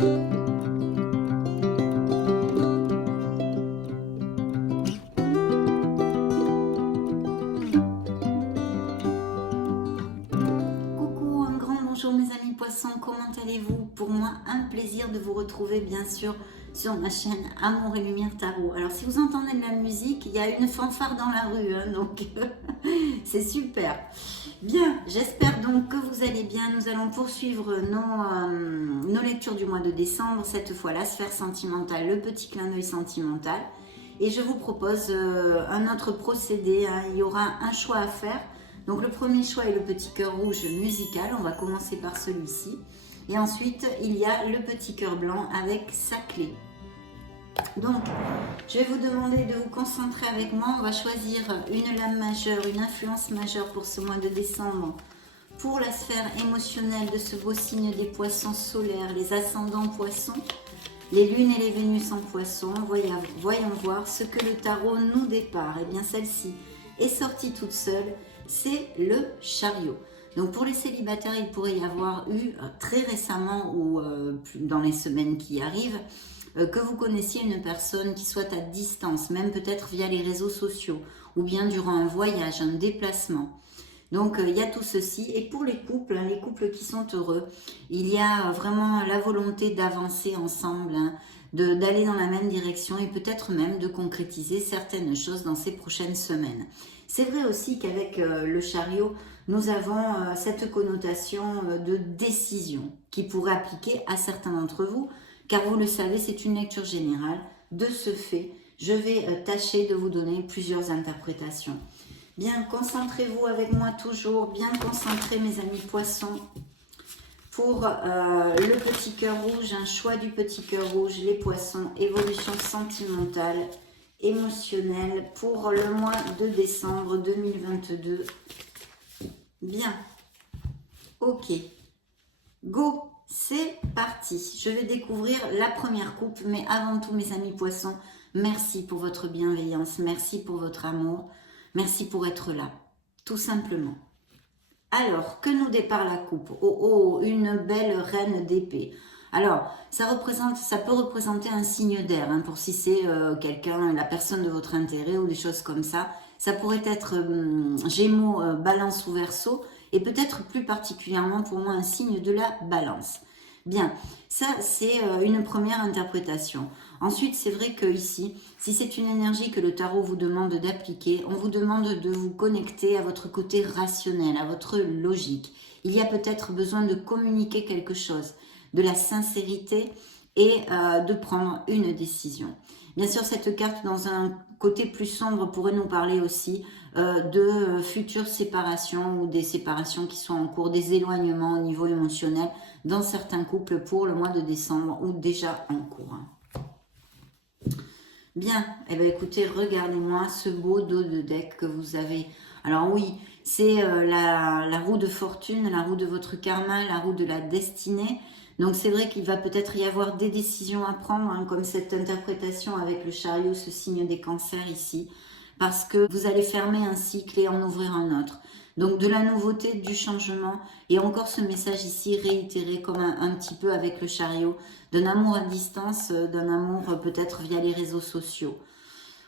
Coucou, un grand bonjour mes amis poissons, comment allez-vous? Pour moi, un plaisir de vous retrouver bien sûr sur ma chaîne Amour et Lumière Tarot. Alors si vous entendez de la musique, il y a une fanfare dans la rue, hein, donc c'est super. Bien, j'espère donc que vous allez bien. Nous allons poursuivre nos lectures du mois de décembre, cette fois la sphère sentimentale, le petit clin d'œil sentimental. Et je vous propose un autre procédé, hein. Il y aura un choix à faire. Donc le premier choix est le petit cœur rouge musical, on va commencer par celui-ci. Et ensuite, il y a le petit cœur blanc avec sa clé. Donc, je vais vous demander de vous concentrer avec moi. On va choisir une lame majeure, une influence majeure pour ce mois de décembre. Pour la sphère émotionnelle de ce beau signe des poissons solaires, les ascendants poissons, les lunes et les Vénus en poissons. Voyons voir ce que le tarot nous dépare. Et bien celle-ci est sortie toute seule, c'est le chariot. Donc pour les célibataires, il pourrait y avoir eu très récemment ou dans les semaines qui arrivent, que vous connaissiez une personne qui soit à distance, même peut-être via les réseaux sociaux, ou bien durant un voyage, un déplacement. Donc il y a tout ceci. Et pour les couples qui sont heureux, il y a vraiment la volonté d'avancer ensemble, hein, d'aller dans la même direction et peut-être même de concrétiser certaines choses dans ces prochaines semaines. C'est vrai aussi qu'avec le chariot, nous avons cette connotation de décision qui pourrait appliquer à certains d'entre vous, car vous le savez, c'est une lecture générale. De ce fait, je vais tâcher de vous donner plusieurs interprétations. Bien, concentrez-vous avec moi toujours, bien concentrés mes amis poissons. Pour le petit cœur rouge, un choix du petit cœur rouge, les poissons, évolution sentimentale, émotionnelle pour le mois de décembre 2022. Bien, ok, go, c'est parti. Je vais découvrir la première coupe, mais avant tout mes amis poissons, merci pour votre bienveillance, merci pour votre amour, merci pour être là, tout simplement. Alors, que nous dépare la coupe? Oh, oh, une belle reine d'épée. Alors, ça peut représenter un signe d'air, hein, pour si c'est quelqu'un, la personne de votre intérêt ou des choses comme ça. Ça pourrait être Gémeaux, Balance ou Verseau, et peut-être plus particulièrement pour moi un signe de la Balance. Bien, ça c'est une première interprétation. Ensuite, c'est vrai que ici, si c'est une énergie que le tarot vous demande d'appliquer, on vous demande de vous connecter à votre côté rationnel, à votre logique. Il y a peut-être besoin de communiquer quelque chose, de la sincérité et de prendre une décision. Bien sûr, cette carte, dans un côté plus sombre, pourrait nous parler aussi de futures séparations ou des séparations qui sont en cours, des éloignements au niveau émotionnel dans certains couples pour le mois de décembre ou déjà en cours. Bien, eh bien écoutez, regardez-moi ce beau dos de deck que vous avez. Alors oui, c'est la roue de fortune, la roue de votre karma, la roue de la destinée. Donc c'est vrai qu'il va peut-être y avoir des décisions à prendre, hein, comme cette interprétation avec le chariot, ce signe des cancers ici, parce que vous allez fermer un cycle et en ouvrir un autre. Donc de la nouveauté, du changement, et encore ce message ici réitéré comme un petit peu avec le chariot, d'un amour à distance, d'un amour peut-être via les réseaux sociaux.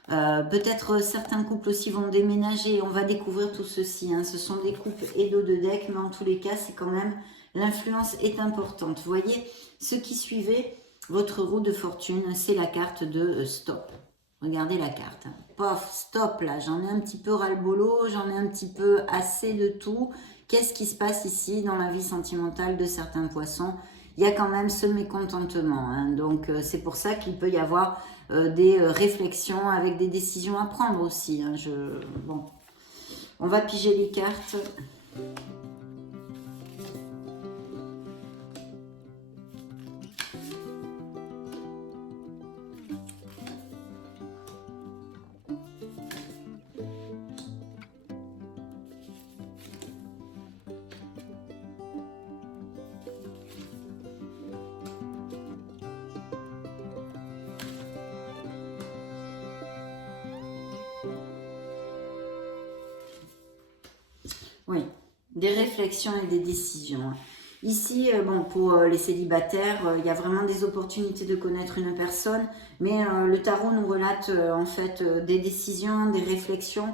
Peut-être certains couples aussi vont déménager, on va découvrir tout ceci, hein. Ce sont des couples et dos de deck, mais en tous les cas, c'est quand même, l'influence est importante. Vous voyez, ce qui suivait, votre roue de fortune, c'est la carte de stop. Regardez la carte. Pof, stop là, j'en ai un petit peu ras-le-bolo, j'en ai un petit peu assez de tout. Qu'est-ce qui se passe ici dans la vie sentimentale de certains poissons? Il y a quand même ce mécontentement, hein. Donc c'est pour ça qu'il peut y avoir des réflexions avec des décisions à prendre aussi, hein. Bon, on va piger les cartes. Oui, des réflexions et des décisions. Ici, bon, pour les célibataires, il y a vraiment des opportunités de connaître une personne, mais le tarot nous relate en fait des décisions, des réflexions,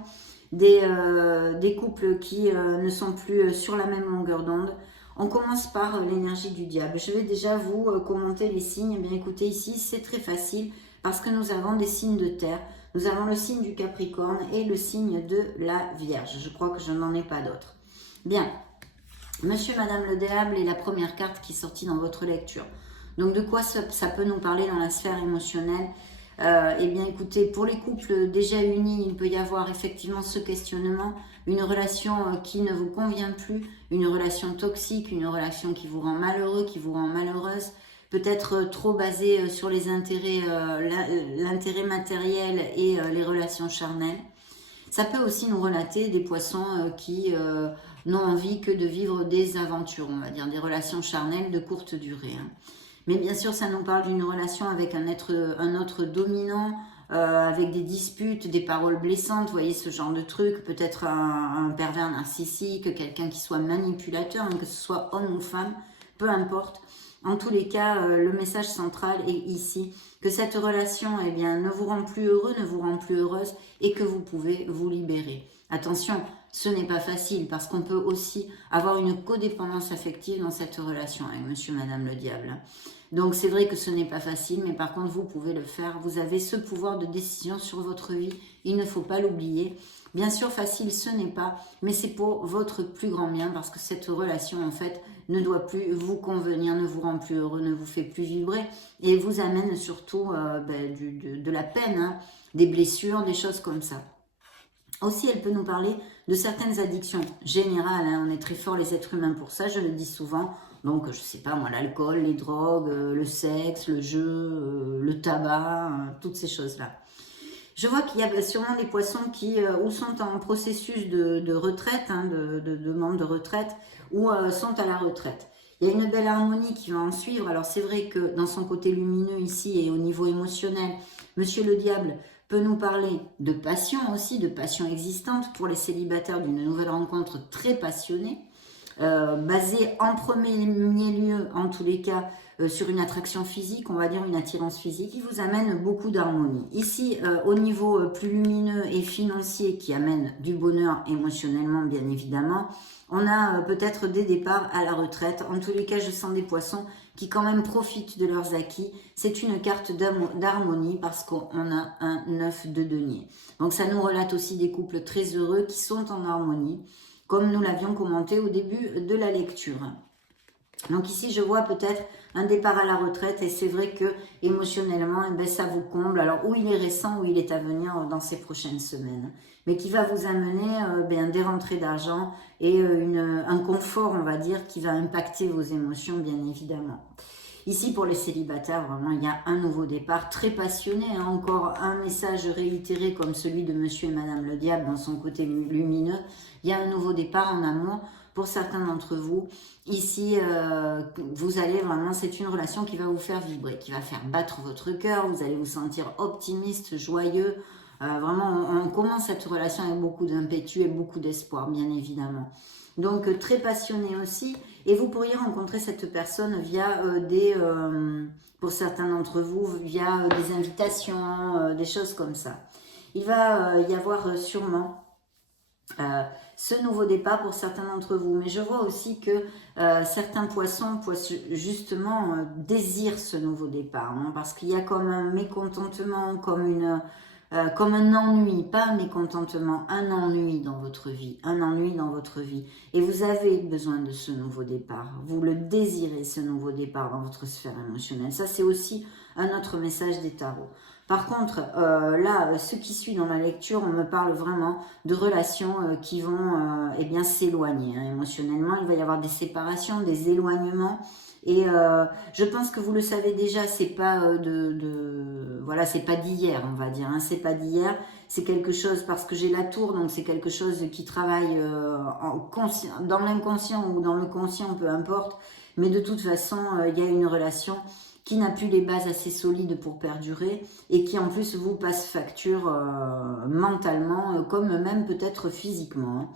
des couples qui ne sont plus sur la même longueur d'onde. On commence par l'énergie du diable. Je vais déjà vous commenter les signes. Eh bien, écoutez, ici, c'est très facile parce que nous avons des signes de terre. Nous avons le signe du Capricorne et le signe de la Vierge. Je crois que je n'en ai pas d'autres. Bien. Monsieur, Madame le Diable est la première carte qui est sortie dans votre lecture. Donc, de quoi ça peut nous parler dans la sphère émotionnelle? Eh bien, écoutez, pour les couples déjà unis, il peut y avoir effectivement ce questionnement, une relation qui ne vous convient plus, une relation toxique, une relation qui vous rend malheureux, qui vous rend malheureuse, peut-être trop basée sur les intérêts, l'intérêt matériel et les relations charnelles. Ça peut aussi nous relater des poissons qui n'ont envie que de vivre des aventures, on va dire, des relations charnelles de courte durée. Hein. Mais bien sûr, ça nous parle d'une relation avec un autre dominant, avec des disputes, des paroles blessantes, vous voyez, ce genre de truc. Peut-être un pervers narcissique, quelqu'un qui soit manipulateur, hein, que ce soit homme ou femme, peu importe. En tous les cas, le message central est ici, que cette relation eh bien, ne vous rend plus heureux, ne vous rend plus heureuse et que vous pouvez vous libérer. Attention, ce n'est pas facile parce qu'on peut aussi avoir une codépendance affective dans cette relation avec monsieur, madame le diable. Donc c'est vrai que ce n'est pas facile, mais par contre vous pouvez le faire. Vous avez ce pouvoir de décision sur votre vie, il ne faut pas l'oublier. Bien sûr, facile ce n'est pas, mais c'est pour votre plus grand bien parce que cette relation en fait ne doit plus vous convenir, ne vous rend plus heureux, ne vous fait plus vibrer et vous amène surtout de la peine, hein, des blessures, des choses comme ça. Aussi, elle peut nous parler de certaines addictions générales. Hein. On est très forts les êtres humains pour ça, je le dis souvent. Donc, je sais pas moi, l'alcool, les drogues, le sexe, le jeu, le tabac, toutes ces choses-là. Je vois qu'il y a sûrement des poissons qui ou sont en processus de retraite, hein, de demande de retraite, ou sont à la retraite. Il y a une belle harmonie qui va en suivre. Alors, c'est vrai que dans son côté lumineux ici et au niveau émotionnel, monsieur le diable peut nous parler de passion aussi, de passion existante pour les célibataires, d'une nouvelle rencontre très passionnée, basée en premier lieu, en tous les cas, sur une attraction physique, on va dire une attirance physique, qui vous amène beaucoup d'harmonie. Ici, au niveau plus lumineux et financier, qui amène du bonheur émotionnellement, bien évidemment, on a peut-être des départs à la retraite. En tous les cas, je sens des poissons qui quand même profitent de leurs acquis. C'est une carte d'harmonie parce qu'on a un 9 de denier. Donc ça nous relate aussi des couples très heureux qui sont en harmonie, comme nous l'avions commenté au début de la lecture. Donc ici, je vois peut-être un départ à la retraite et c'est vrai que émotionnellement, eh ben, ça vous comble. Alors, où il est récent, où il est à venir dans ces prochaines semaines. Mais qui va vous amener des rentrées d'argent et un confort, on va dire, qui va impacter vos émotions, bien évidemment. Ici, pour les célibataires, vraiment, il y a un nouveau départ très passionné. Hein, encore un message réitéré comme celui de monsieur et madame le diable dans son côté lumineux. Il y a un nouveau départ en amour. Pour certains d'entre vous, ici, vous allez vraiment, c'est une relation qui va vous faire vibrer, qui va faire battre votre cœur, vous allez vous sentir optimiste, joyeux. Vraiment, on commence cette relation avec beaucoup d'impétu et beaucoup d'espoir, bien évidemment. Donc, très passionné aussi. Et vous pourriez rencontrer cette personne via pour certains d'entre vous, via des invitations, des choses comme ça. Il va y avoir sûrement ce nouveau départ pour certains d'entre vous. Mais je vois aussi que certains poissons justement désirent ce nouveau départ. Hein, parce qu'il y a comme un mécontentement, comme un ennui, pas un mécontentement, un ennui dans votre vie, un ennui dans votre vie. Et vous avez besoin de ce nouveau départ. Vous le désirez, ce nouveau départ dans votre sphère émotionnelle. Ça, c'est aussi un autre message des tarots. Par contre, là, ce qui suit dans la lecture, on me parle vraiment de relations qui vont s'éloigner. Hein, émotionnellement, il va y avoir des séparations, des éloignements. Et je pense que vous le savez déjà, c'est pas c'est pas d'hier, on va dire. Hein, c'est pas d'hier, c'est quelque chose parce que j'ai la tour, donc c'est quelque chose qui travaille dans l'inconscient ou dans le conscient, peu importe. Mais de toute façon, il y a une relation qui n'a plus les bases assez solides pour perdurer et qui en plus vous passe facture mentalement, comme même peut-être physiquement. Hein.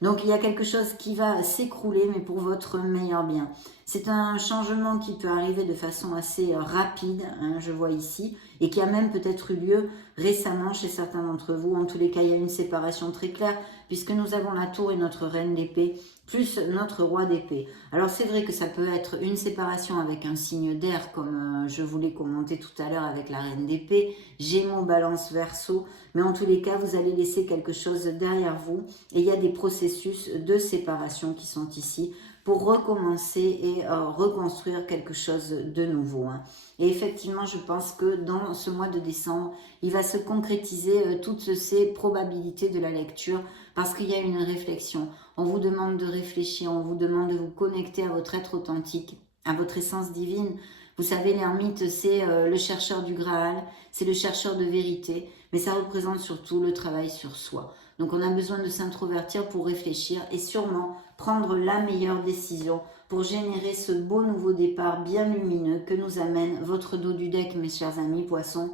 Donc, il y a quelque chose qui va s'écrouler, mais pour votre meilleur bien. C'est un changement qui peut arriver de façon assez rapide, hein, je vois ici, et qui a même peut-être eu lieu récemment chez certains d'entre vous. En tous les cas, il y a une séparation très claire, puisque nous avons la tour et notre reine d'épée, plus notre roi d'épée. Alors, c'est vrai que ça peut être une séparation avec un signe d'air, comme je vous l'ai commenté tout à l'heure avec la reine d'épée, Gémeaux, Balance, Verseau, mais en tous les cas, vous allez laisser quelque chose derrière vous, et il y a des processus de séparation qui sont ici, pour recommencer et reconstruire quelque chose de nouveau. Hein. Et effectivement, je pense que dans ce mois de décembre, il va se concrétiser toutes ces probabilités de la lecture parce qu'il y a une réflexion. On vous demande de réfléchir, on vous demande de vous connecter à votre être authentique, à votre essence divine. Vous savez, l'ermite, c'est le chercheur du Graal, c'est le chercheur de vérité, mais ça représente surtout le travail sur soi. Donc on a besoin de s'introvertir pour réfléchir et sûrement prendre la meilleure décision pour générer ce beau nouveau départ bien lumineux que nous amène votre dos du deck, mes chers amis poissons,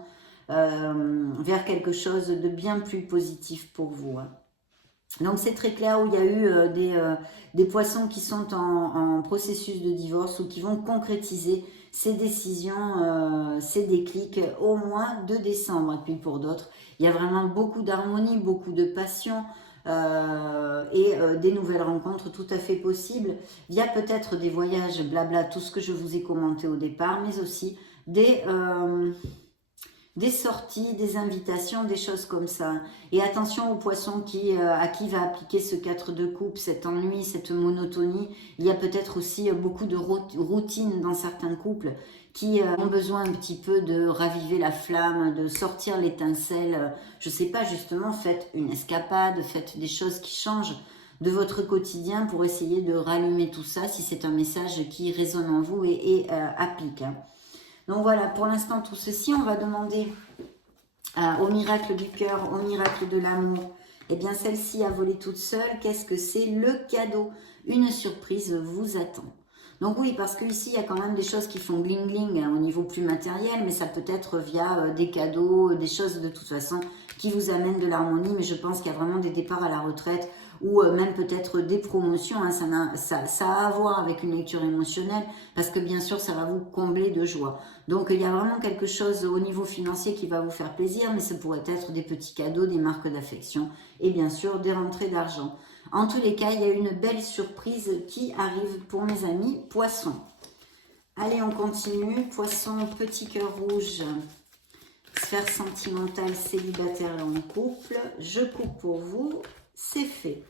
vers quelque chose de bien plus positif pour vous. Hein. Donc c'est très clair où il y a eu des poissons qui sont en processus de divorce ou qui vont concrétiser ces décisions, ces déclics au mois de décembre. Et puis pour d'autres, il y a vraiment beaucoup d'harmonie, beaucoup de passion des nouvelles rencontres tout à fait possibles. Il y a peut-être des voyages, blabla, tout ce que je vous ai commenté au départ, mais aussi des sorties, des invitations, des choses comme ça. Et attention aux poissons à qui va appliquer ce 4 de coupe, cet ennui, cette monotonie. Il y a peut-être aussi beaucoup de routine dans certains couples qui ont besoin un petit peu de raviver la flamme, de sortir l'étincelle. Je sais pas, justement, faites une escapade, faites des choses qui changent de votre quotidien pour essayer de rallumer tout ça si c'est un message qui résonne en vous et applique. Hein. Donc voilà, pour l'instant, tout ceci, on va demander au miracle du cœur, au miracle de l'amour. Eh bien, celle-ci a volé toute seule. Qu'est-ce que c'est? Le cadeau. Une surprise vous attend. Donc oui, parce qu'ici, il y a quand même des choses qui font bling-bling hein, au niveau plus matériel, mais ça peut être via des cadeaux, des choses de toute façon qui vous amènent de l'harmonie. Mais je pense qu'il y a vraiment des départs à la retraite ou même peut-être des promotions. Hein, ça a à voir avec une lecture émotionnelle parce que bien sûr, ça va vous combler de joie. Donc, il y a vraiment quelque chose au niveau financier qui va vous faire plaisir, mais ça pourrait être des petits cadeaux, des marques d'affection et bien sûr, des rentrées d'argent. En tous les cas, il y a une belle surprise qui arrive pour mes amis poissons. Allez, on continue. Poisson, petit cœur rouge, sphère sentimentale, célibataire et en couple. Je coupe pour vous. C'est fait.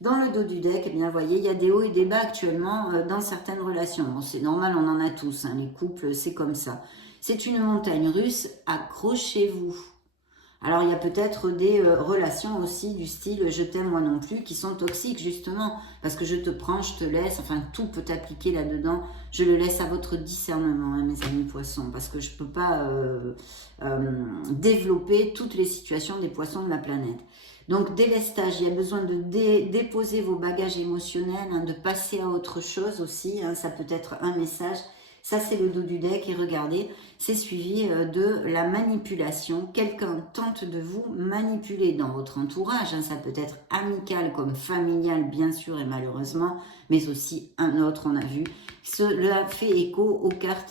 Dans le dos du deck, eh bien, vous voyez, il y a des hauts et des bas actuellement dans certaines relations. Bon, c'est normal, on en a tous. Hein, les couples, c'est comme ça. C'est une montagne russe. Accrochez-vous. Alors, il y a peut-être des relations aussi du style « je t'aime, moi non plus » qui sont toxiques, justement, parce que je te prends, je te laisse, enfin, tout peut appliquer là-dedans. Je le laisse à votre discernement, hein, mes amis poissons, parce que je ne peux pas développer toutes les situations des poissons de la planète. Donc, délestage, il y a besoin de déposer vos bagages émotionnels, hein, de passer à autre chose aussi, hein, ça peut être un message. Ça, c'est le dos du deck et regardez, c'est suivi de la manipulation. Quelqu'un tente de vous manipuler dans votre entourage. Hein, ça peut être amical comme familial, bien sûr, et malheureusement, mais aussi un autre, on a vu. Cela fait écho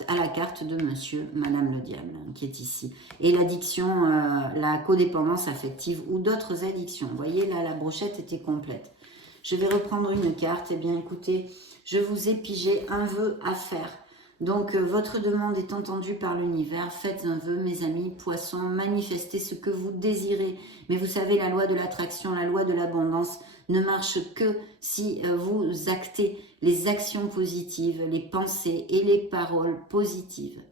à la carte de monsieur, madame le diable, hein, qui est ici. Et l'addiction, la codépendance affective ou d'autres addictions. Vous voyez, là, la brochette était complète. Je vais reprendre une carte. Eh bien, écoutez, je vous ai pigé un vœu à faire. Donc, votre demande est entendue par l'univers. Faites un vœu, mes amis poissons. Manifestez ce que vous désirez. Mais vous savez, la loi de l'attraction, la loi de l'abondance ne marche que si vous actez les actions positives, les pensées et les paroles positives.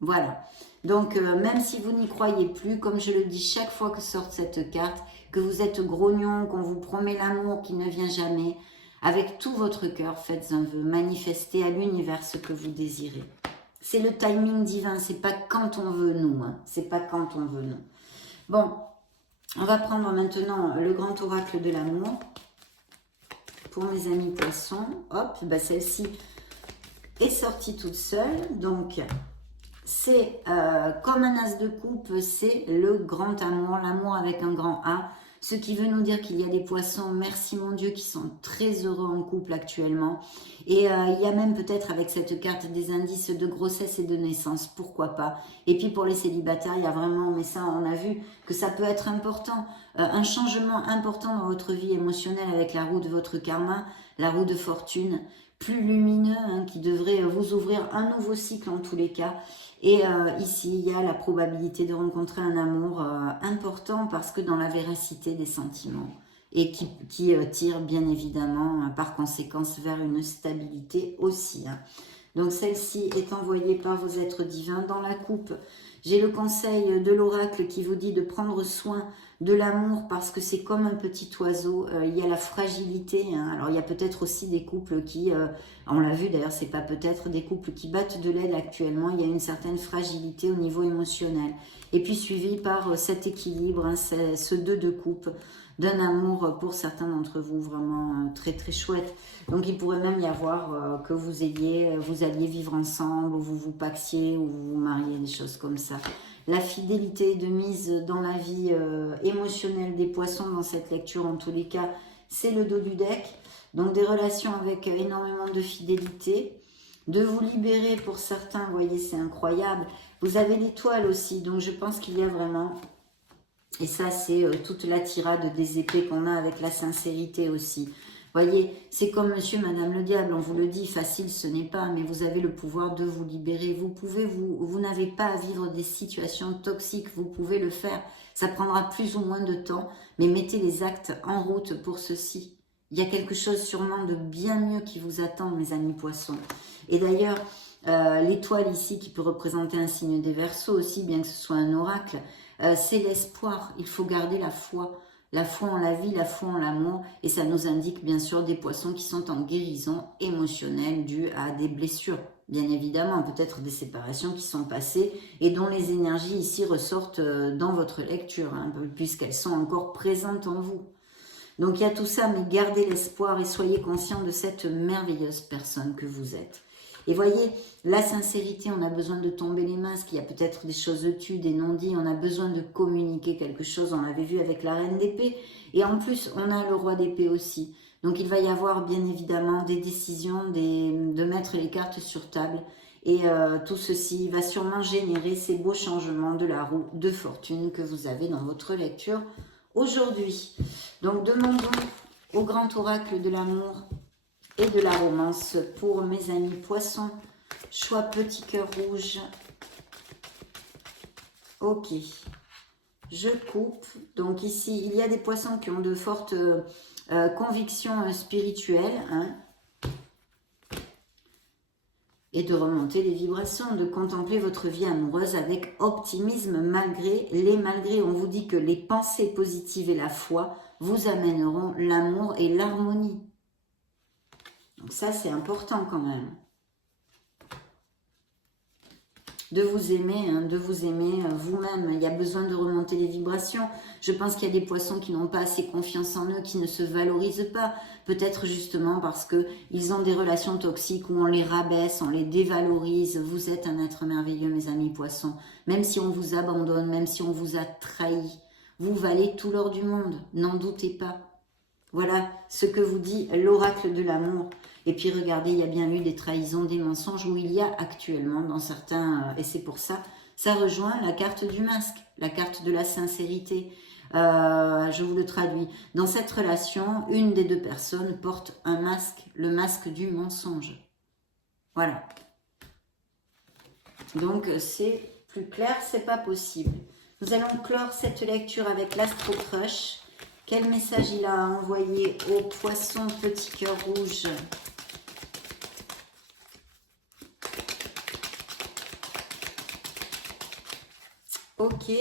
Voilà. Donc, même si vous n'y croyez plus, comme je le dis chaque fois que sort cette carte, que vous êtes grognon, qu'on vous promet l'amour qui ne vient jamais, avec tout votre cœur, faites un vœu, manifestez à l'univers ce que vous désirez. C'est le timing divin, c'est pas quand on veut nous, hein. C'est pas quand on veut nous. Bon, on va prendre maintenant le grand oracle de l'amour pour mes amis poissons. Hop, bah celle-ci est sortie toute seule, donc c'est comme un as de coupe, c'est le grand amour, l'amour avec un grand A. Ce qui veut nous dire qu'il y a des poissons, merci mon Dieu, qui sont très heureux en couple actuellement. Et il y a même peut-être avec cette carte des indices de grossesse et de naissance, pourquoi pas. Et puis pour les célibataires, il y a vraiment, mais ça on a vu que ça peut être important, un changement important dans votre vie émotionnelle avec la roue de votre karma, la roue de fortune, plus lumineux, hein, qui devrait vous ouvrir un nouveau cycle en tous les cas. Et ici, il y a la probabilité de rencontrer un amour important parce que dans la véracité des sentiments et qui tire bien évidemment par conséquence vers une stabilité aussi. Hein. Donc celle-ci est envoyée par vos êtres divins dans la coupe. J'ai le conseil de l'oracle qui vous dit de prendre soin de l'amour parce que c'est comme un petit oiseau, il y a la fragilité, hein. Alors il y a peut-être aussi des couples qui, on l'a vu d'ailleurs, c'est pas peut-être, des couples qui battent de l'aile actuellement, il y a une certaine fragilité au niveau émotionnel. Et puis suivi par cet équilibre, hein, ce 2 de coupe, d'un amour pour certains d'entre vous vraiment très très chouette. Donc il pourrait même y avoir que vous alliez vivre ensemble, ou vous vous paxiez, ou vous vous mariez, des choses comme ça. La fidélité de mise dans la vie émotionnelle des poissons dans cette lecture, en tous les cas, c'est le dos du deck. Donc des relations avec énormément de fidélité, de vous libérer pour certains, vous voyez, c'est incroyable. Vous avez l'étoile aussi, donc je pense qu'il y a vraiment... Et ça, c'est toute la tirade des épées qu'on a avec la sincérité aussi. Voyez, c'est comme monsieur, madame le diable, on vous le dit, facile ce n'est pas, mais vous avez le pouvoir de vous libérer. Vous n'avez pas à vivre des situations toxiques, vous pouvez le faire. Ça prendra plus ou moins de temps, mais mettez les actes en route pour ceci. Il y a quelque chose sûrement de bien mieux qui vous attend, mes amis poissons. Et d'ailleurs, l'étoile ici qui peut représenter un signe des Verseaux aussi, bien que ce soit un oracle, c'est l'espoir. Il faut garder la foi. La foi en la vie, la foi en l'amour, et ça nous indique bien sûr des poissons qui sont en guérison émotionnelle due à des blessures, bien évidemment, peut-être des séparations qui sont passées et dont les énergies ici ressortent dans votre lecture, hein, puisqu'elles sont encore présentes en vous. Donc il y a tout ça, mais gardez l'espoir et soyez conscient de cette merveilleuse personne que vous êtes. Et voyez, la sincérité, on a besoin de tomber les masques, il y a peut-être des choses tues, des non-dits, on a besoin de communiquer quelque chose, on l'avait vu avec la reine d'épée, et en plus, on a le roi d'épée aussi. Donc il va y avoir bien évidemment des décisions, de mettre les cartes sur table, et tout ceci va sûrement générer ces beaux changements de la roue de fortune que vous avez dans votre lecture aujourd'hui. Donc demandons au grand oracle de l'amour et de la romance pour mes amis poissons. Choix petit cœur rouge. Ok. Je coupe. Donc ici, il y a des poissons qui ont de fortes convictions spirituelles. Hein, et de remonter les vibrations, de contempler votre vie amoureuse avec optimisme malgré les malgrés. On vous dit que les pensées positives et la foi vous amèneront l'amour et l'harmonie. Donc ça, c'est important quand même. De vous aimer, hein, de vous aimer vous-même. Il y a besoin de remonter les vibrations. Je pense qu'il y a des poissons qui n'ont pas assez confiance en eux, qui ne se valorisent pas. Peut-être justement parce qu'ils ont des relations toxiques où on les rabaisse, on les dévalorise. Vous êtes un être merveilleux, mes amis poissons. Même si on vous abandonne, même si on vous a trahi, vous valez tout l'or du monde. N'en doutez pas. Voilà ce que vous dit l'oracle de l'amour. Et puis regardez, il y a bien eu des trahisons, des mensonges où il y a actuellement dans certains, et c'est pour ça, ça rejoint la carte du masque, la carte de la sincérité. Je vous le traduis. Dans cette relation, une des deux personnes porte un masque, le masque du mensonge. Voilà. Donc c'est plus clair, c'est pas possible. Nous allons clore cette lecture avec l'Astro Crush. Quel message il a envoyé au poisson petit cœur rouge? Ok.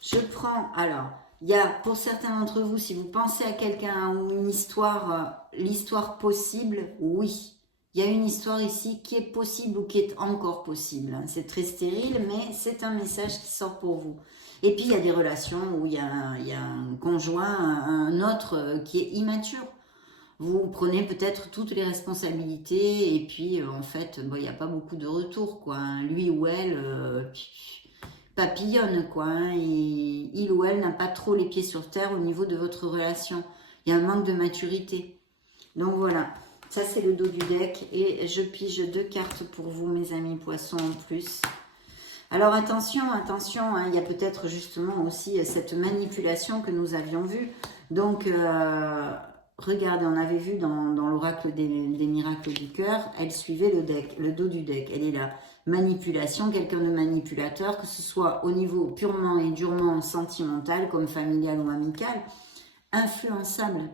Je prends, alors, il y a pour certains d'entre vous, si vous pensez à quelqu'un ou une histoire, l'histoire possible, oui. Il y a une histoire ici qui est possible ou qui est encore possible. C'est très stérile, mais c'est un message qui sort pour vous. Et puis, il y a des relations où il y a un conjoint, un autre qui est immature. Vous prenez peut-être toutes les responsabilités et puis, en fait, bon, il n'y a pas beaucoup de retour, quoi. Lui ou elle, papillonne, quoi. Hein, et il ou elle n'a pas trop les pieds sur terre au niveau de votre relation. Il y a un manque de maturité. Donc voilà, ça c'est le dos du deck. Et je pige 2 cartes pour vous, mes amis poissons, en plus. Alors attention, attention, hein, il y a peut-être justement aussi cette manipulation que nous avions vue. Donc, regardez, on avait vu dans l'oracle des miracles du cœur, elle suivait le deck, le dos du deck. Elle est là. Manipulation, quelqu'un de manipulateur, que ce soit au niveau purement et durement sentimental, comme familial ou amical, influençable.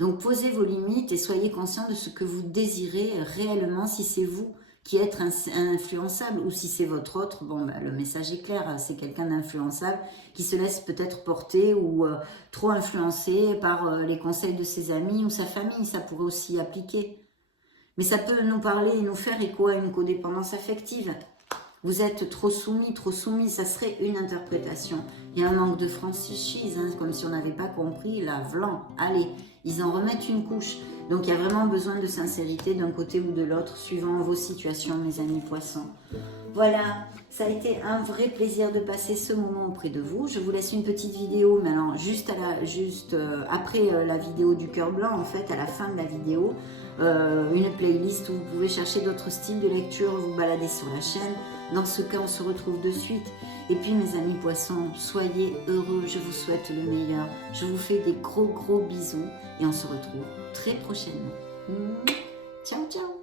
Donc, posez vos limites et soyez conscient de ce que vous désirez réellement, si c'est vous qui êtes influençable ou si c'est votre autre. Bon, bah, le message est clair, c'est quelqu'un d'influençable qui se laisse peut-être porter ou trop influencer par les conseils de ses amis ou sa famille. Ça pourrait aussi appliquer. Mais ça peut nous parler et nous faire écho à une codépendance affective. Vous êtes trop soumis, trop soumise, ça serait une interprétation. Il y a un manque de franchise, hein, comme si on n'avait pas compris, la vlan, allez, ils en remettent une couche. Donc il y a vraiment besoin de sincérité d'un côté ou de l'autre, suivant vos situations, mes amis poissons. Voilà, ça a été un vrai plaisir de passer ce moment auprès de vous. Je vous laisse une petite vidéo, mais alors juste après la vidéo du cœur blanc, en fait, à la fin de la vidéo, une playlist où vous pouvez chercher d'autres styles de lecture, vous balader sur la chaîne. Dans ce cas, on se retrouve de suite. Et puis, mes amis poissons, soyez heureux. Je vous souhaite le meilleur. Je vous fais des gros, gros bisous. Et on se retrouve très prochainement. Ciao, ciao.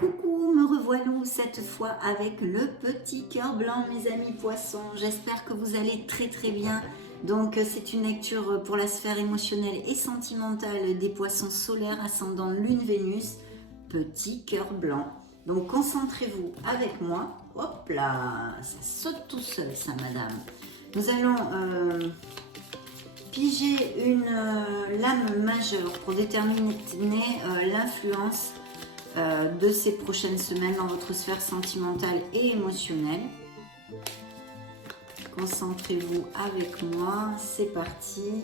Coucou, me revoilà cette fois avec le petit cœur blanc, mes amis poissons. J'espère que vous allez très, très bien. Donc, c'est une lecture pour la sphère émotionnelle et sentimentale des poissons solaires, ascendant Lune, Vénus. Petit cœur blanc. Donc, concentrez-vous avec moi. Hop là, ça saute tout seul, ça, madame. Nous allons piger une lame majeure pour déterminer l'influence de ces prochaines semaines dans votre sphère sentimentale et émotionnelle. Concentrez-vous avec moi. C'est parti.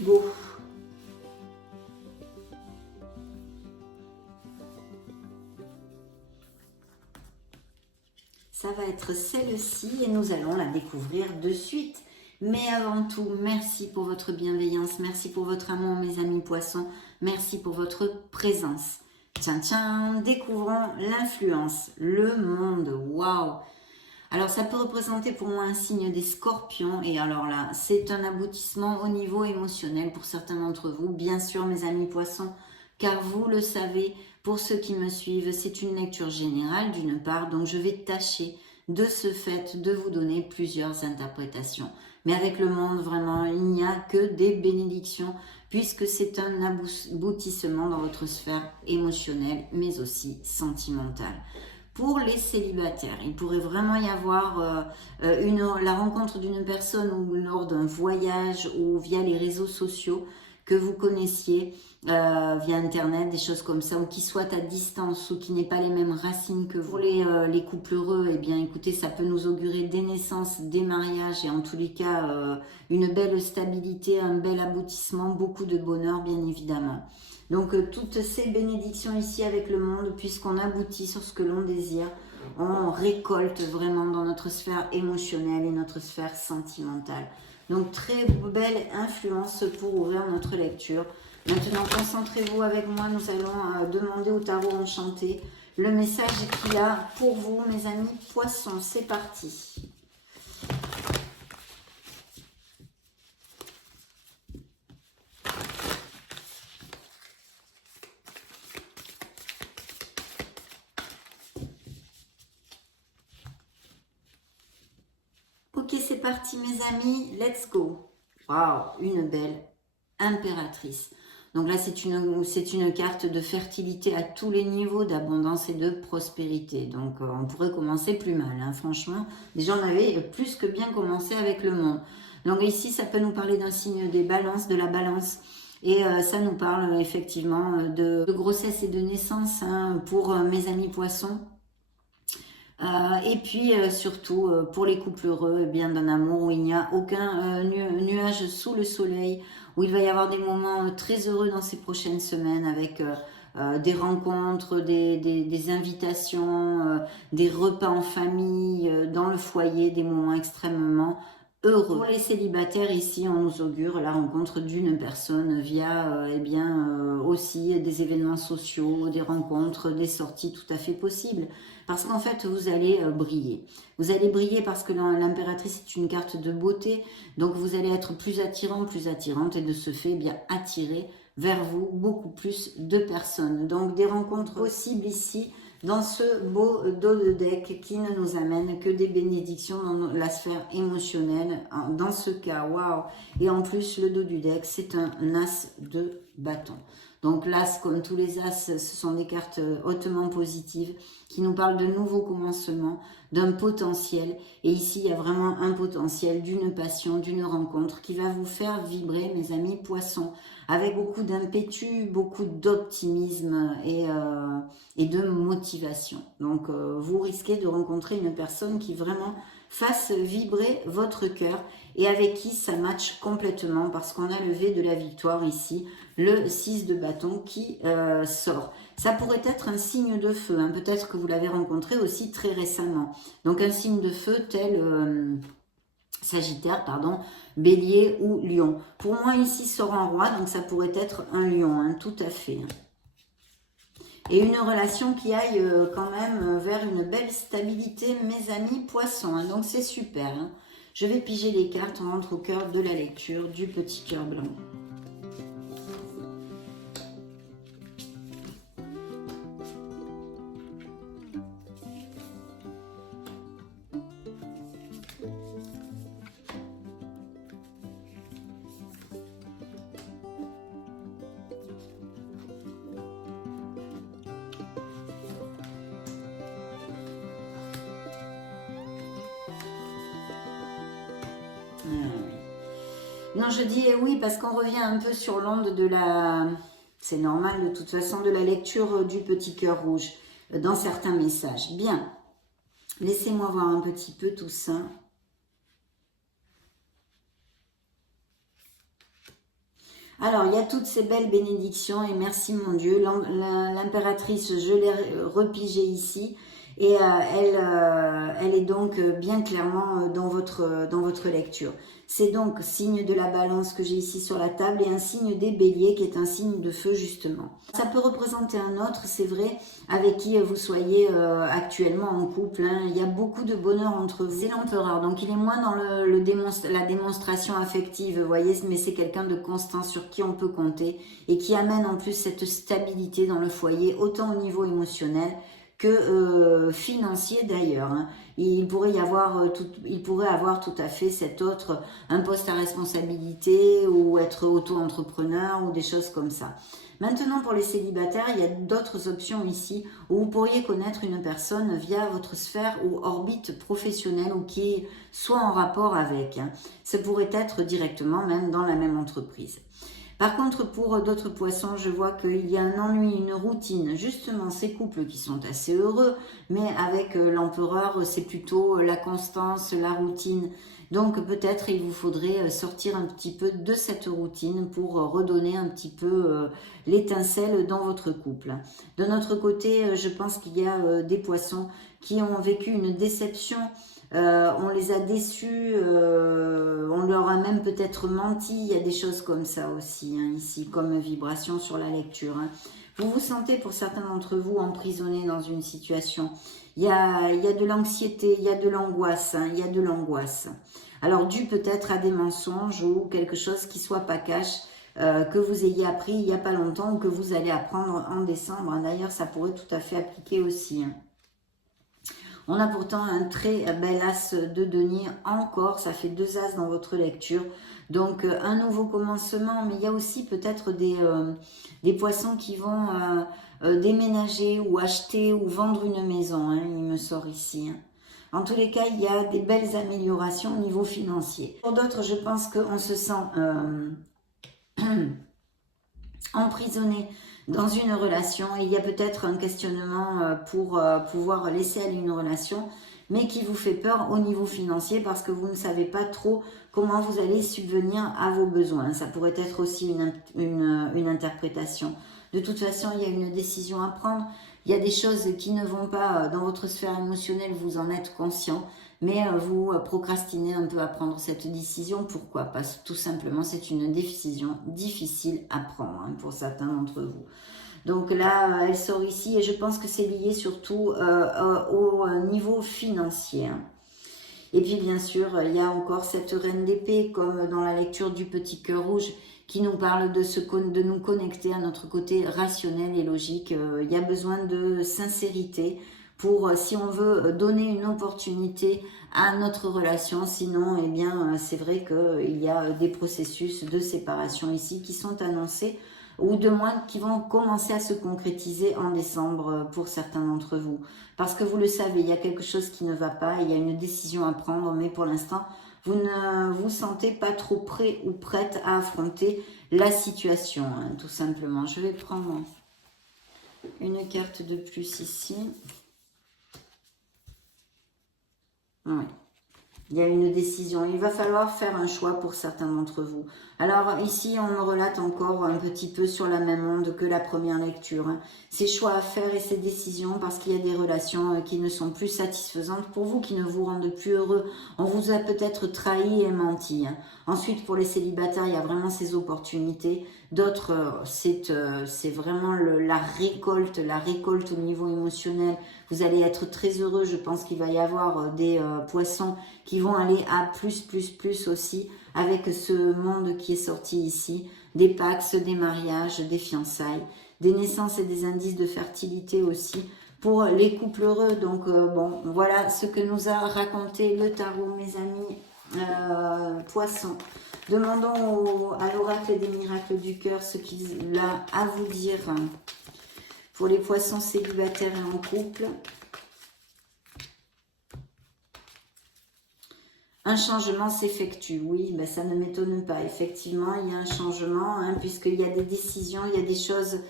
Go! Ça va être celle-ci et nous allons la découvrir de suite. Mais avant tout, merci pour votre bienveillance, merci pour votre amour, mes amis poissons, merci pour votre présence. Tiens, tiens, découvrons l'influence, le monde, waouh! Alors, ça peut représenter pour moi un signe des scorpions. Et alors là, c'est un aboutissement au niveau émotionnel pour certains d'entre vous. Bien sûr, mes amis poissons, car vous le savez, pour ceux qui me suivent, c'est une lecture générale d'une part, donc je vais tâcher de ce fait de vous donner plusieurs interprétations. Mais avec le monde, vraiment, il n'y a que des bénédictions, puisque c'est un aboutissement dans votre sphère émotionnelle, mais aussi sentimentale. Pour les célibataires, il pourrait vraiment y avoir la rencontre d'une personne ou lors d'un voyage ou via les réseaux sociaux que vous connaissiez via internet, des choses comme ça, ou qui soient à distance ou qui n'aient pas les mêmes racines que vous. Pour les couples heureux, eh bien écoutez, ça peut nous augurer des naissances, des mariages et en tous les cas une belle stabilité, un bel aboutissement, beaucoup de bonheur bien évidemment. Donc toutes ces bénédictions ici avec le monde, puisqu'on aboutit sur ce que l'on désire, on récolte vraiment dans notre sphère émotionnelle et notre sphère sentimentale. Donc très belle influence pour ouvrir notre lecture. Maintenant, concentrez-vous avec moi, nous allons demander au tarot enchanté le message qu'il a pour vous, mes amis poissons. C'est parti. Ok, c'est parti mes amis, let's go. Waouh, une belle impératrice. Donc là, c'est une carte de fertilité à tous les niveaux, d'abondance et de prospérité. Donc, on pourrait commencer plus mal, hein, franchement. Déjà, on avait plus que bien commencé avec le monde. Donc ici, ça peut nous parler d'un signe des balances, de la balance. Et ça nous parle effectivement de grossesse et de naissance hein, pour mes amis poissons. Et puis surtout pour les couples heureux, eh bien d'un amour où il n'y a aucun nuage sous le soleil, où il va y avoir des moments très heureux dans ces prochaines semaines avec des rencontres, des invitations, des repas en famille, dans le foyer, des moments extrêmement heureux. Pour les célibataires, ici, on nous augure la rencontre d'une personne via aussi des événements sociaux, des rencontres, des sorties tout à fait possibles. Parce qu'en fait, vous allez briller. Vous allez briller parce que l'impératrice est une carte de beauté. Donc, vous allez être plus attirant, plus attirante et de ce fait, bien attirer vers vous beaucoup plus de personnes. Donc, des rencontres possibles ici dans ce beau dos de deck qui ne nous amène que des bénédictions dans la sphère émotionnelle. Dans ce cas, waouh! Et en plus, le dos du deck, c'est un as de bâton. Donc l'as, comme tous les as, ce sont des cartes hautement positives qui nous parlent de nouveaux commencements, d'un potentiel. Et ici, il y a vraiment un potentiel d'une passion, d'une rencontre qui va vous faire vibrer, mes amis poissons, avec beaucoup d'impétu, beaucoup d'optimisme et de motivation. Donc, vous risquez de rencontrer une personne qui vraiment fasse vibrer votre cœur et avec qui ça matche complètement parce qu'on a le V de la victoire ici, le 6 de bâton qui sort. Ça pourrait être un signe de feu, hein. Peut-être que vous l'avez rencontré aussi très récemment. Donc un signe de feu tel Sagittaire, pardon, Bélier ou Lion. Pour moi ici sort un roi, donc ça pourrait être un lion, hein, tout à fait. Et une relation qui aille quand même vers une belle stabilité, mes amis poissons, hein, donc c'est super. Hein. Je vais piger les cartes, on rentre au cœur de la lecture du petit cœur blanc. Non, je dis oui parce qu'on revient un peu sur l'onde de la... C'est normal de toute façon, de la lecture du petit cœur rouge dans certains messages. Bien, laissez-moi voir un petit peu tout ça. Alors, il y a toutes ces belles bénédictions et merci mon Dieu. L'impératrice, je l'ai repigée ici. Et elle est donc bien clairement dans votre lecture. C'est donc signe de la balance que j'ai ici sur la table et un signe des béliers qui est un signe de feu justement. Ça peut représenter un autre, c'est vrai, avec qui vous soyez actuellement en couple. Hein. Il y a beaucoup de bonheur entre vous. C'est l'empereur, donc il est moins dans la démonstration affective, vous voyez, mais c'est quelqu'un de constant sur qui on peut compter et qui amène en plus cette stabilité dans le foyer, autant au niveau émotionnel que financier d'ailleurs. Hein. Il pourrait avoir tout à fait cet autre, un poste à responsabilité ou être auto-entrepreneur ou des choses comme ça. Maintenant, pour les célibataires, il y a d'autres options ici où vous pourriez connaître une personne via votre sphère ou orbite professionnelle ou qui soit en rapport avec. Hein. Ça pourrait être directement même dans la même entreprise. Par contre, pour d'autres poissons, je vois qu'il y a un ennui, une routine. Justement, ces couples qui sont assez heureux, mais avec l'empereur, c'est plutôt la constance, la routine. Donc peut-être il vous faudrait sortir un petit peu de cette routine pour redonner un petit peu l'étincelle dans votre couple. De notre côté, je pense qu'il y a des poissons qui ont vécu une déception. On les a déçus, on leur a même peut-être menti, il y a des choses comme ça aussi, hein, ici, comme vibration sur la lecture. Hein. Vous vous sentez pour certains d'entre vous emprisonnés dans une situation. Il y a de l'anxiété, il y a de l'angoisse, hein, il y a de l'angoisse. Alors dû peut-être à des mensonges ou quelque chose qui soit pas cash, que vous ayez appris il n'y a pas longtemps ou que vous allez apprendre en décembre. Hein. D'ailleurs, ça pourrait tout à fait appliquer aussi. Hein. On a pourtant un très bel as de denier encore, ça fait 2 as dans votre lecture. Donc un nouveau commencement, mais il y a aussi peut-être des poissons qui vont déménager ou acheter ou vendre une maison, hein, il me sort ici. Hein. En tous les cas, il y a des belles améliorations au niveau financier. Pour d'autres, je pense qu'on se sent emprisonné dans une relation. Il y a peut-être un questionnement pour pouvoir laisser aller une relation, mais qui vous fait peur au niveau financier parce que vous ne savez pas trop comment vous allez subvenir à vos besoins. Ça pourrait être aussi une interprétation. De toute façon, il y a une décision à prendre. Il y a des choses qui ne vont pas dans votre sphère émotionnelle, vous en êtes conscient, mais vous procrastinez un peu à prendre cette décision. Pourquoi? Parce que tout simplement, c'est une décision difficile à prendre hein, pour certains d'entre vous. Donc là, elle sort ici et je pense que c'est lié surtout au niveau financier. Et puis bien sûr, il y a encore cette reine d'épée, comme dans la lecture du petit cœur rouge, qui nous parle de nous connecter à notre côté rationnel et logique. Il y a besoin de sincérité pour, si on veut donner une opportunité à notre relation. Sinon, eh bien, c'est vrai qu'il y a des processus de séparation ici qui sont annoncés, ou de moins qui vont commencer à se concrétiser en décembre pour certains d'entre vous. Parce que vous le savez, il y a quelque chose qui ne va pas, il y a une décision à prendre, mais pour l'instant, vous ne vous sentez pas trop prêt ou prête à affronter la situation, hein, tout simplement. Je vais prendre une carte de plus ici. Oui. Il y a une décision. Il va falloir faire un choix pour certains d'entre vous. Alors ici, on me relate encore un petit peu sur la même onde que la première lecture. Hein. Ces choix à faire et ces décisions parce qu'il y a des relations qui ne sont plus satisfaisantes pour vous, qui ne vous rendent plus heureux. On vous a peut-être trahi et menti. Hein. Ensuite, pour les célibataires, il y a vraiment ces opportunités. D'autres, c'est vraiment la récolte au niveau émotionnel. Vous allez être très heureux. Je pense qu'il va y avoir des poissons qui vont aller à plus aussi avec ce monde qui est sorti ici, des pax, des mariages, des fiançailles, des naissances et des indices de fertilité aussi pour les couples heureux. Donc bon, voilà ce que nous a raconté le tarot, mes amis poissons. Demandons à l'oracle des miracles du cœur ce qu'il a à vous dire pour les poissons célibataires et en couple. Un changement s'effectue, oui, ben ça ne m'étonne pas. Effectivement, il y a un changement, hein, puisqu'il y a des décisions, il y a des choses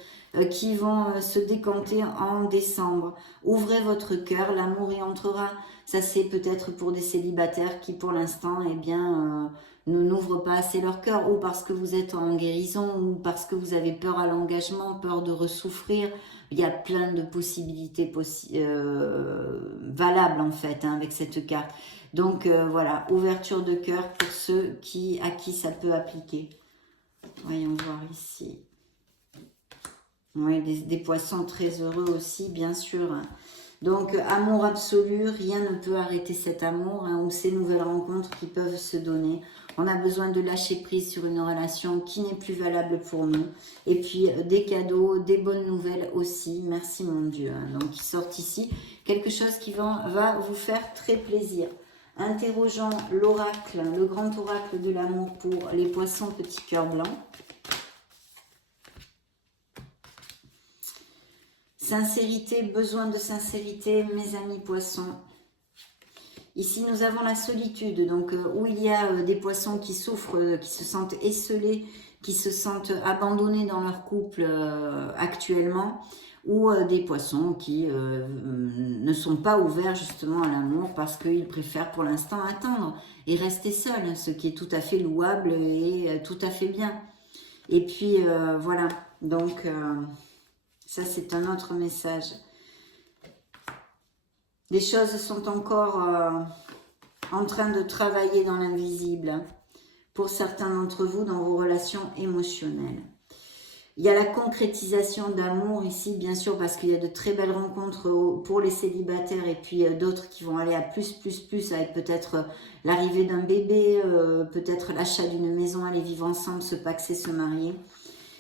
qui vont se décanter en décembre. Ouvrez votre cœur, l'amour y entrera. Ça, c'est peut-être pour des célibataires qui, pour l'instant, eh bien, n'ouvrent pas assez leur cœur, ou parce que vous êtes en guérison, ou parce que vous avez peur à l'engagement, peur de ressouffrir. Il y a plein de possibilités valables, en fait, hein, avec cette carte. Donc voilà, ouverture de cœur pour ceux à qui ça peut appliquer. Voyons voir ici. Oui, des poissons très heureux aussi, bien sûr. Donc amour absolu, rien ne peut arrêter cet amour hein, ou ces nouvelles rencontres qui peuvent se donner. On a besoin de lâcher prise sur une relation qui n'est plus valable pour nous. Et puis des cadeaux, des bonnes nouvelles aussi. Merci mon Dieu. Donc ils sortent ici quelque chose qui va vous faire très plaisir. Interrogeons l'oracle, le grand oracle de l'amour pour les poissons petit cœur blanc. Sincérité, besoin de sincérité, mes amis poissons. Ici, nous avons la solitude, donc où il y a des poissons qui souffrent, qui se sentent esselés, qui se sentent abandonnés dans leur couple actuellement, ou des poissons qui ne sont pas ouverts justement à l'amour parce qu'ils préfèrent pour l'instant attendre et rester seuls, ce qui est tout à fait louable et tout à fait bien. Et puis voilà, donc ça c'est un autre message. Les choses sont encore en train de travailler dans l'invisible pour certains d'entre vous dans vos relations émotionnelles. Il y a la concrétisation d'amour ici, bien sûr, parce qu'il y a de très belles rencontres pour les célibataires et puis d'autres qui vont aller à plus avec peut-être l'arrivée d'un bébé, peut-être l'achat d'une maison, aller vivre ensemble, se paxer, se marier.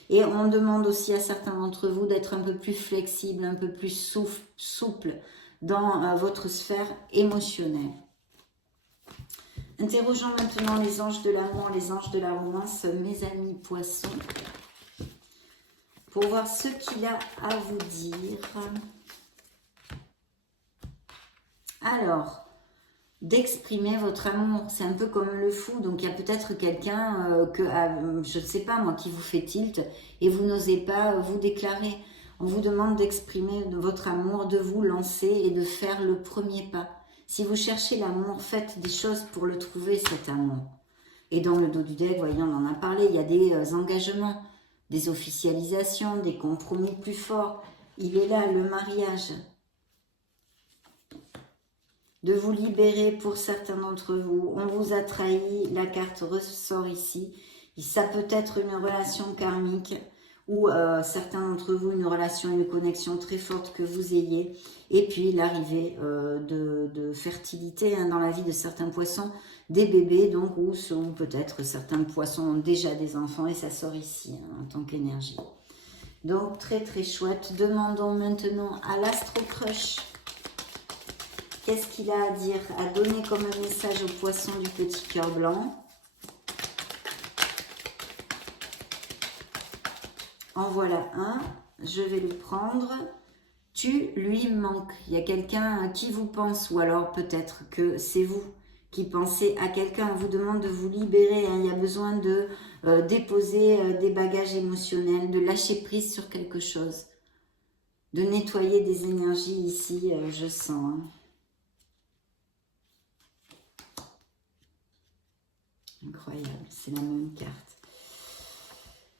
Et on demande aussi à certains d'entre vous d'être un peu plus flexible, un peu plus souple dans votre sphère émotionnelle. Interrogeons maintenant les anges de l'amour, les anges de la romance, mes amis poissons, pour voir ce qu'il a à vous dire. Alors, d'exprimer votre amour, c'est un peu comme le fou, donc il y a peut-être quelqu'un je ne sais pas moi, qui vous fait tilt et vous n'osez pas vous déclarer. On vous demande d'exprimer votre amour, de vous lancer et de faire le premier pas. Si vous cherchez l'amour, faites des choses pour le trouver, cet amour. Et dans le dos du deck, voyez, on en a parlé, il y a des engagements. des officialisations, des compromis plus forts. Il est là, le mariage. De vous libérer pour certains d'entre vous. On vous a trahi, la carte ressort ici. Ça peut être une relation karmique ou certains d'entre vous, une relation, une connexion très forte que vous ayez. Et puis l'arrivée de fertilité dans la vie de certains poissons, des bébés, donc, ou sont peut-être certains poissons ont déjà des enfants et ça sort ici en tant qu'énergie. Donc très très chouette. Demandons maintenant à l'Astro Crush. Qu'est-ce qu'il a à dire, à donner comme un message au poisson du petit cœur blanc? En voilà un, je vais le prendre. Tu lui manques. Il y a quelqu'un qui vous pense, ou alors peut-être que c'est vous qui pensez à quelqu'un. On vous demande de vous libérer. Il y a besoin de déposer des bagages émotionnels, de lâcher prise sur quelque chose, de nettoyer des énergies ici, je sens. Incroyable, c'est la même carte.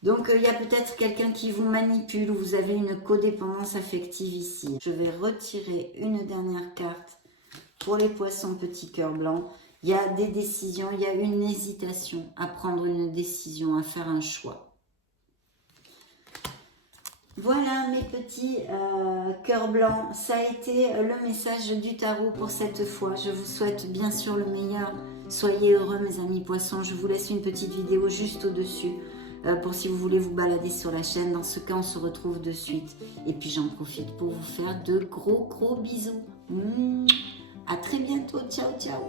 Donc, il y a peut-être quelqu'un qui vous manipule ou vous avez une codépendance affective ici. Je vais retirer une dernière carte pour les poissons petits cœurs blancs. Il y a des décisions, il y a une hésitation à prendre une décision, à faire un choix. Voilà mes petits cœurs blancs, ça a été le message du tarot pour cette fois. Je vous souhaite bien sûr le meilleur. Soyez heureux mes amis poissons. Je vous laisse une petite vidéo juste au-dessus pour si vous voulez vous balader sur la chaîne. Dans ce cas, on se retrouve de suite. Et puis j'en profite pour vous faire de gros bisous. À très bientôt. Ciao, ciao.